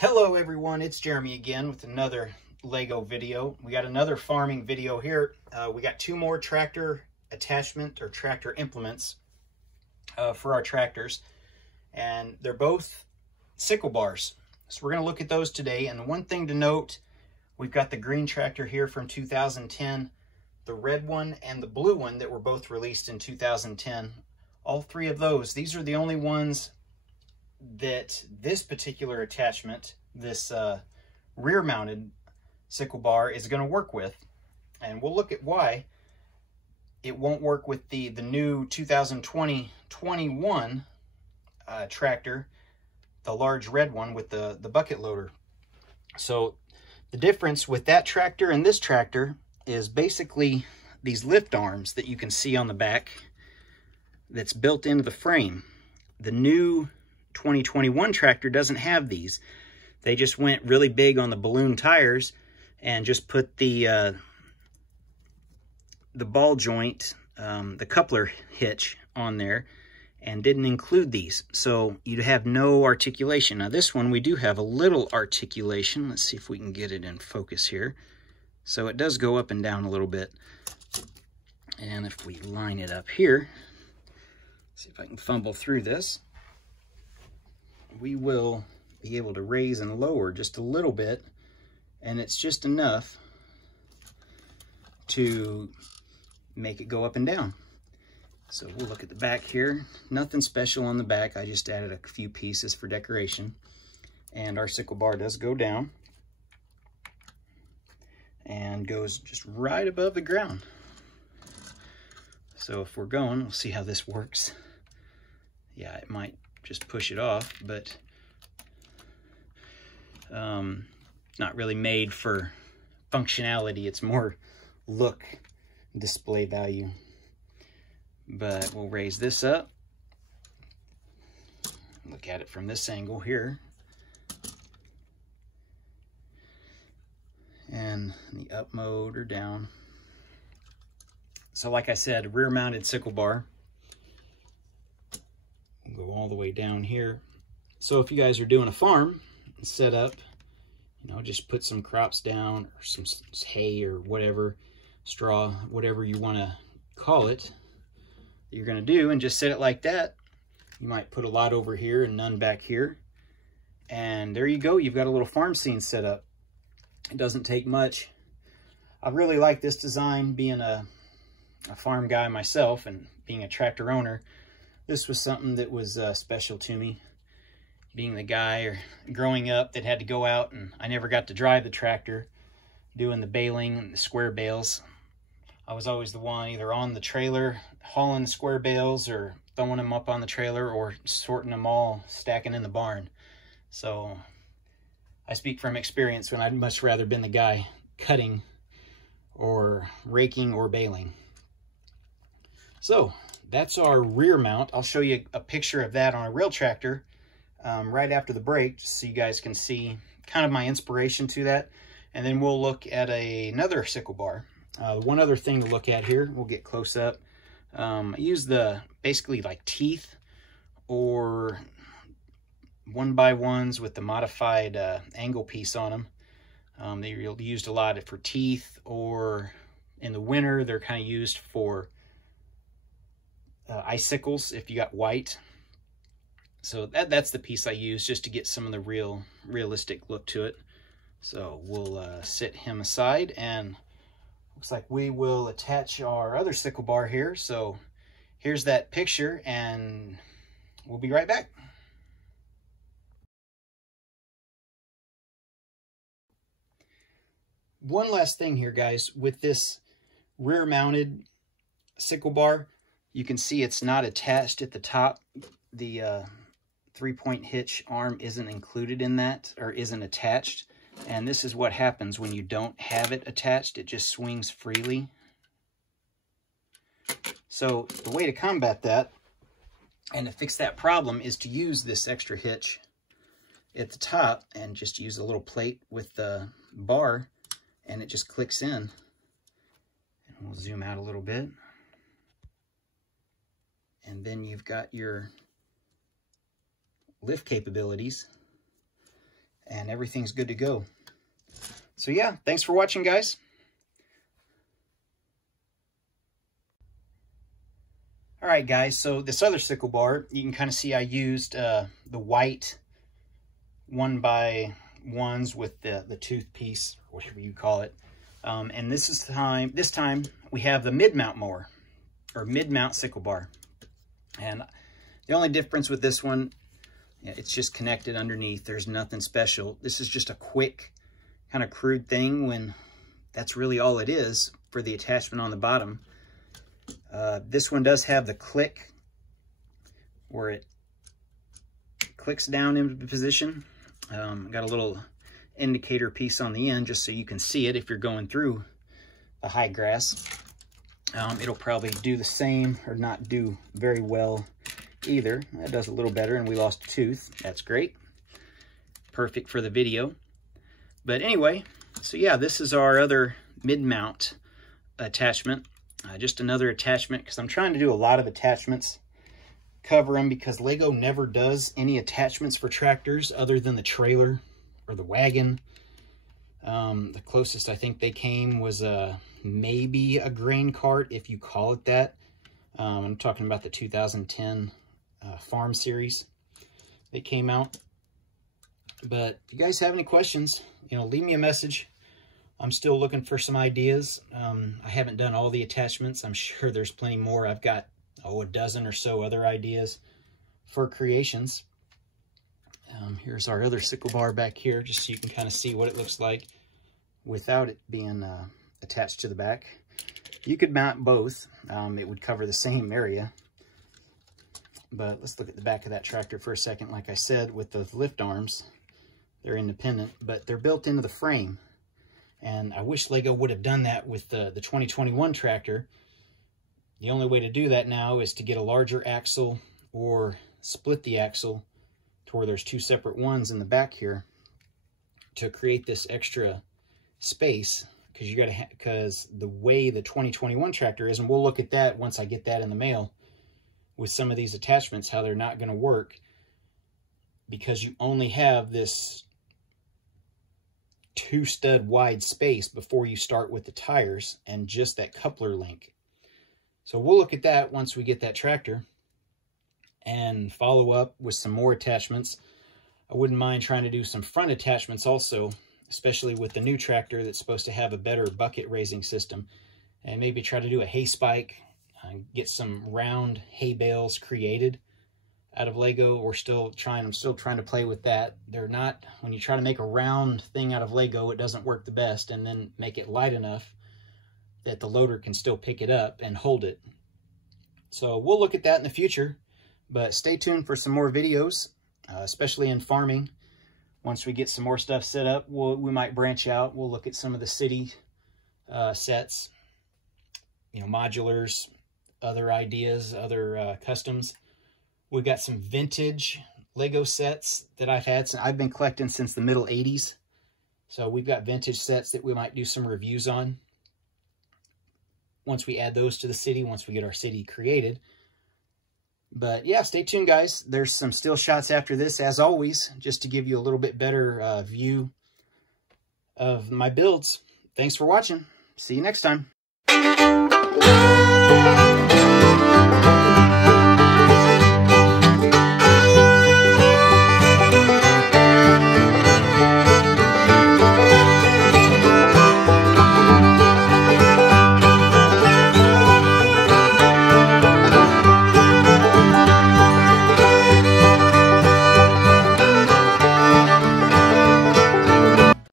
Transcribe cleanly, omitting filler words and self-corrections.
Hello everyone, it's Jeremy again with another Lego video. We got another farming video here. We got two more tractor attachment or tractor implements for our tractors, and they're both sickle bars. So we're going to look at those today. And one thing to note, we've got the green tractor here from 2010, the red one and the blue one that were both released in 2010. All three of those, these are the only ones that this particular attachment, this rear mounted sickle bar, is going to work with. And we'll look at why it won't work with the new 2020-21 tractor, the large red one with the bucket loader. So the difference with that tractor and this tractor is basically these lift arms that you can see on the back that's built into the frame. The new 2021 tractor doesn't have these. They just went really big on the balloon tires and just put the ball joint, the coupler hitch on there, and didn't include these. So you'd have no articulation. Now this one, we do have a little articulation. Let's see if we can get it in focus here. So it does go up and down a little bit. And if we line it up here, see if I can fumble through this, we will be able to raise and lower just a little bit, and it's just enough to make it go up and down. So we'll look at the back here. Nothing special on the back. I just added a few pieces for decoration. And our sickle bar does go down and goes just right above the ground. So if we're going, we'll see how this works. Yeah, it might just push it off, but not really made for functionality. It's more look, display value. But we'll raise this up, look at it from this angle here, and the up mode or down. So like I said, rear mounted sickle bar. Go all the way down here. So if you guys are doing a farm and set up, you know, just put some crops down or some hay or whatever, straw, whatever you want to call it, you're going to do, and just set it like that. You might put a lot over here and none back here. And there you go. You've got a little farm scene set up. It doesn't take much. I really like this design, being a farm guy myself and being a tractor owner. This was something that was special to me, being the guy growing up that had to go out, and I never got to drive the tractor, doing the baling and the square bales. I was always the one either on the trailer hauling the square bales or throwing them up on the trailer or sorting them all, stacking in the barn. So I speak from experience when I'd much rather been the guy cutting or raking or baling. So that's our rear mount. I'll show you a picture of that on a real tractor right after the break, just so you guys can see kind of my inspiration to that. And then we'll look at another sickle bar. One other thing to look at here, we'll get close up. I use the basically like teeth or 1x1s with the modified angle piece on them. They're used a lot for teeth, or in the winter, they're kind of used for icicles if you got white. So that's the piece I use just to get some of the realistic look to it. So we'll sit him aside, and looks like we will attach our other sickle bar here. So here's that picture, and we'll be right back. One last thing here, guys, with this rear mounted sickle bar, you can see it's not attached at the top. The 3-point hitch arm isn't included in that, or isn't attached. And this is what happens when you don't have it attached. It just swings freely. So the way to combat that and to fix that problem is to use this extra hitch at the top and just use a little plate with the bar, and it just clicks in. And we'll zoom out a little bit. And then you've got your lift capabilities. and everything's good to go. So yeah, thanks for watching, guys. All right, guys, so this other sickle bar, you can kind of see I used the white 1x1s with the tooth piece, or whatever you call it. And this time we have the mid-mount mower, or mid-mount sickle bar. And the only difference with this one, it's just connected underneath. There's nothing special. This is just a quick, kind of crude thing when that's really all it is for the attachment on the bottom. This one does have the click where it clicks down into position. Got a little indicator piece on the end just so you can see it if you're going through the high grass. It'll probably do the same or not do very well either. That does a little better, and we lost a tooth. That's great. Perfect for the video. But anyway, so yeah, this is our other mid-mount attachment. Just another attachment, because I'm trying to do a lot of attachments, cover them, because Lego never does any attachments for tractors other than the trailer or the wagon. The closest I think they came was maybe a grain cart, if you call it that. I'm talking about the 2010 Farm Series that came out. But if you guys have any questions, leave me a message. I'm still looking for some ideas. I haven't done all the attachments. I'm sure there's plenty more. I've got, a dozen or so other ideas for creations. Here's our other sickle bar back here, just so you can kind of see what it looks like without it being attached to the back. You could mount both. It would cover the same area. But let's look at the back of that tractor for a second. Like I said, with the lift arms, they're independent, but they're built into the frame. And I wish Lego would have done that with the 2021 tractor. The only way to do that now is to get a larger axle or split the axle to where there's two separate ones in the back here to create this extra space, because the way the 2021 tractor is, and we'll look at that once I get that in the mail, with some of these attachments, how they're not going to work, because you only have this 2-stud wide space before you start with the tires and just that coupler link. So we'll look at that once we get that tractor and follow up with some more attachments. I wouldn't mind trying to do some front attachments also, especially with the new tractor that's supposed to have a better bucket raising system, and maybe try to do a hay spike and get some round hay bales created out of Lego. I'm still trying to play with that. They're not, when you try to make a round thing out of Lego, it doesn't work the best, and then make it light enough that the loader can still pick it up and hold it. So we'll look at that in the future, but stay tuned for some more videos, especially in farming. Once we get some more stuff set up, we might branch out. We'll look at some of the city sets, modulars, other ideas, other customs. We've got some vintage Lego sets that I've been collecting since the middle 80s. So we've got vintage sets that we might do some reviews on once we add those to the city, once we get our city created. But yeah, stay tuned, guys. There's some still shots after this, as always, just to give you a little bit better view of my builds. Thanks for watching. See you next time.